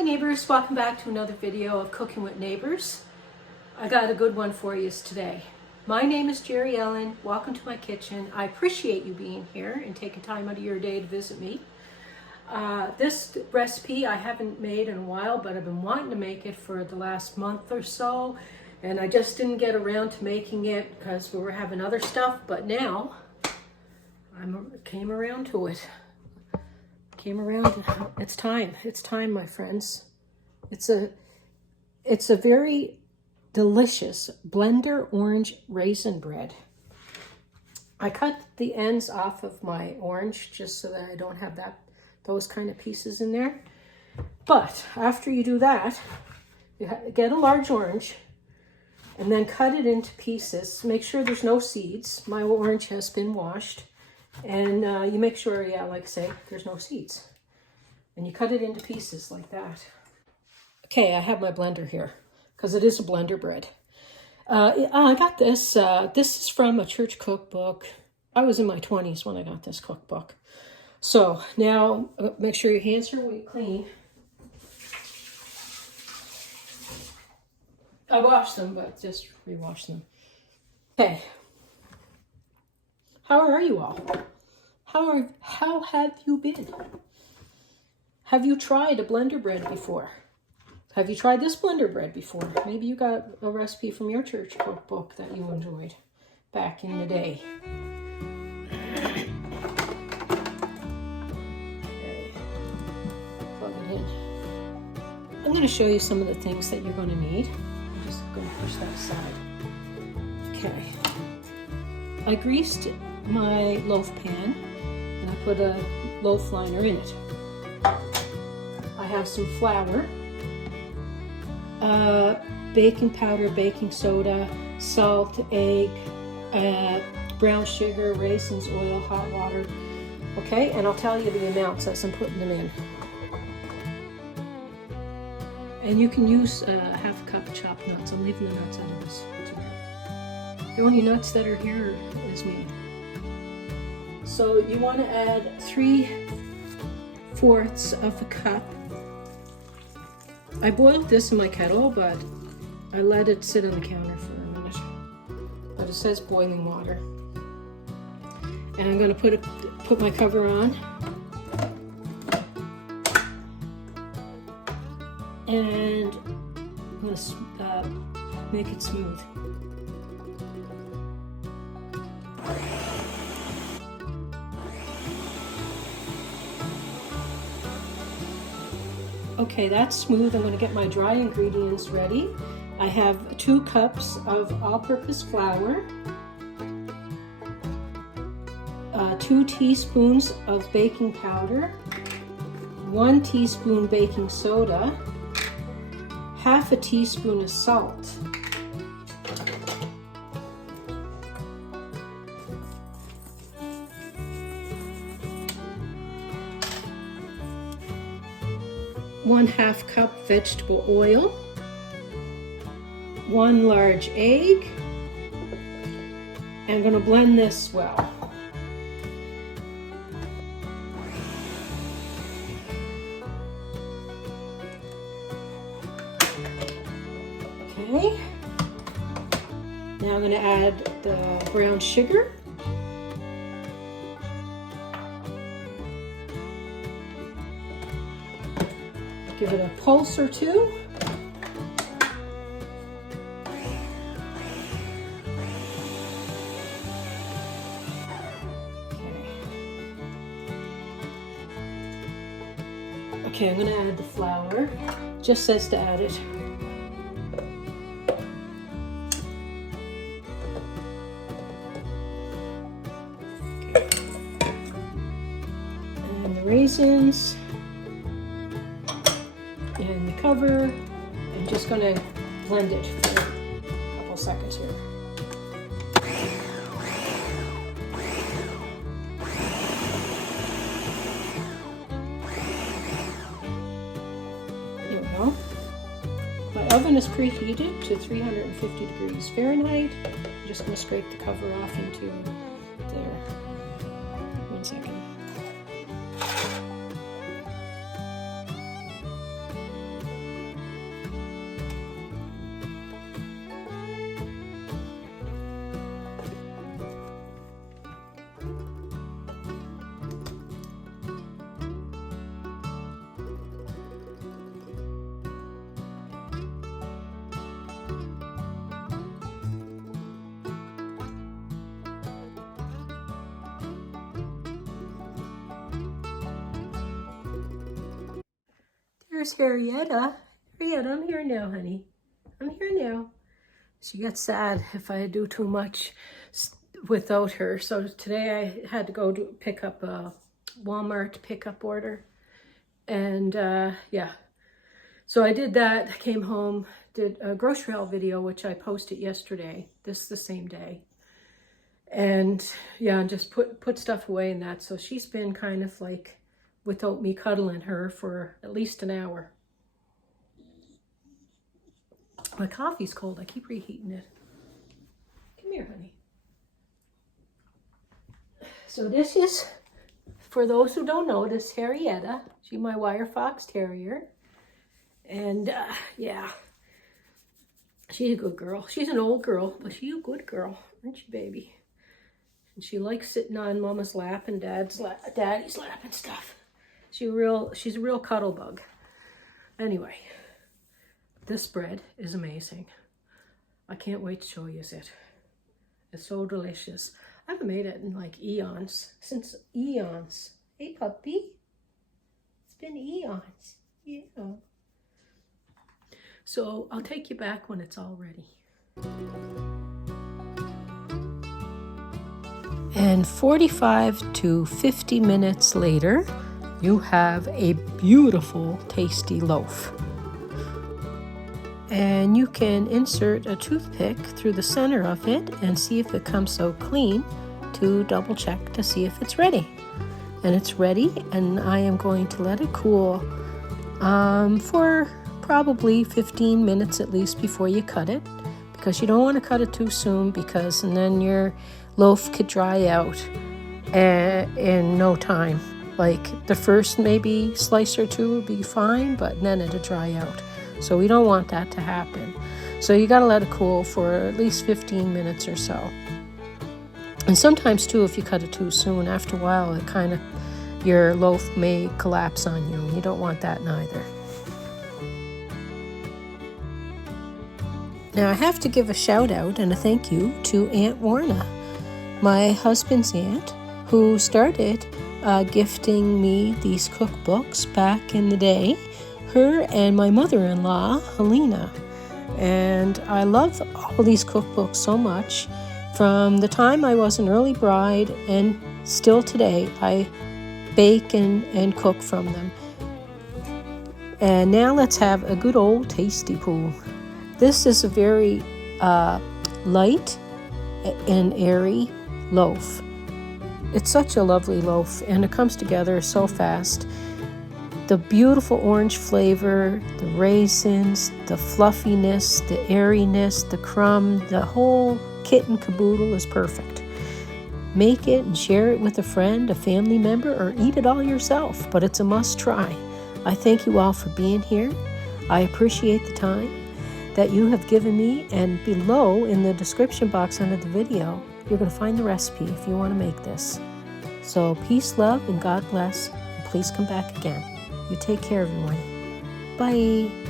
Hi neighbors, welcome back to another video of Cooking with Neighbors. I got a good one for you today. My name is Jerri-ellen. Welcome to my kitchen. I appreciate you being here and taking time out of your day to visit me. This recipe I haven't made in a while, but I've been wanting to make it for the last month or so, and I just didn't get around to making it because we were having other stuff, but now I came around to it. It's time, my friends. It's a very delicious blender orange raisin bread. I cut the ends off of my orange just so that I don't have those kind of pieces in there. But after you do that, you get a large orange and then cut it into pieces. Make sure there's no seeds. My orange has been washed. And you make sure, like I say, there's no seeds. And you cut it into pieces like that. Okay, I have my blender here because it is a blender bread. I got this. This is from a church cookbook. I was in my 20s when I got this cookbook. So now make sure your hands are clean. I washed them, but just rewash them. Okay. How are you all? How have you been? Have you tried a blender bread before? Have you tried this blender bread before? Maybe you got a recipe from your church cookbook that you enjoyed back in the day. Okay. Plug it in. I'm going to show you some of the things that you're going to need. I'm just going to push that aside. Okay. I greased my loaf pan and I put a loaf liner in it. I have some flour, baking powder, baking soda, salt, egg, brown sugar, raisins, oil, hot water. Okay, and I'll tell you the amounts as I'm putting them in. And you can use half a cup of chopped nuts. I'm leaving the nuts out of this today. The only nuts that are here is me. So you want to add 3/4 of a cup. I boiled this in my kettle, but I let it sit on the counter for a minute. But it says boiling water. And I'm going to put my cover on. And I'm going to make it smooth. Okay, that's smooth. I'm going to get my dry ingredients ready. I have 2 cups of all-purpose flour, 2 teaspoons of baking powder, 1 teaspoon baking soda, half a teaspoon of salt, one half cup vegetable oil, 1 large egg, and I'm going to blend this well. Okay, now I'm going to add the brown sugar. Give it a pulse or two. Okay, I'm going to add the flour. Just says to add it. Okay. And the raisins. And the cover. I'm just going to blend it for a couple seconds here. There we go. My oven is preheated to 350 degrees Fahrenheit. I'm just going to scrape the cover off into there. 1 second. There's Harrietta. Harrietta, I'm here now, honey. I'm here now. She gets sad if I do too much without her. So today I had to go to pick up a Walmart pickup order. And yeah, so I did that, came home, did a grocery haul video, which I posted yesterday, this the same day. And yeah, just put stuff away and that. So she's been kind of like without me cuddling her for at least an hour. My coffee's cold. I keep reheating it. Come here, honey. So this is, for those who don't know, this is Harrietta. She's my wire fox terrier. And yeah, she's a good girl. She's an old girl, but she's a good girl, isn't she, baby? And she likes sitting on Mama's lap and Daddy's lap and stuff. She's a real cuddle bug. Anyway, this bread is amazing. I can't wait to show you it. It's so delicious. I haven't made it in like eons, since eons. Hey, puppy. It's been eons. Yeah. So I'll take you back when it's all ready. And 45 to 50 minutes later, you have a beautiful, tasty loaf. And you can insert a toothpick through the center of it and see if it comes out clean to double check to see if it's ready. And it's ready, and I am going to let it cool for probably 15 minutes at least before you cut it, because you don't want to cut it too soon, because and then your loaf could dry out in no time. Like the first maybe slice or two would be fine, but then it'll dry out. So we don't want that to happen. So you got to let it cool for at least 15 minutes or so. And sometimes too, if you cut it too soon, after a while, it kind of, your loaf may collapse on you. And you don't want that neither. Now I have to give a shout out and a thank you to Aunt Warna, my husband's aunt, who started gifting me these cookbooks back in the day. Her and my mother-in-law, Helena. And I love all these cookbooks so much. From the time I was an early bride and still today, I bake and cook from them. And now let's have a good old tasty poo. This is a very light and airy loaf. It's such a lovely loaf, and it comes together so fast. The beautiful orange flavor, the raisins, the fluffiness, the airiness, the crumb, the whole kit and caboodle is perfect. Make it and share it with a friend, a family member, or eat it all yourself, but it's a must try. I thank you all for being here. I appreciate the time that you have given me, and below in the description box under the video, you're going to find the recipe if you want to make this. So peace, love, and God bless, and please come back again. You take care, everyone. Bye.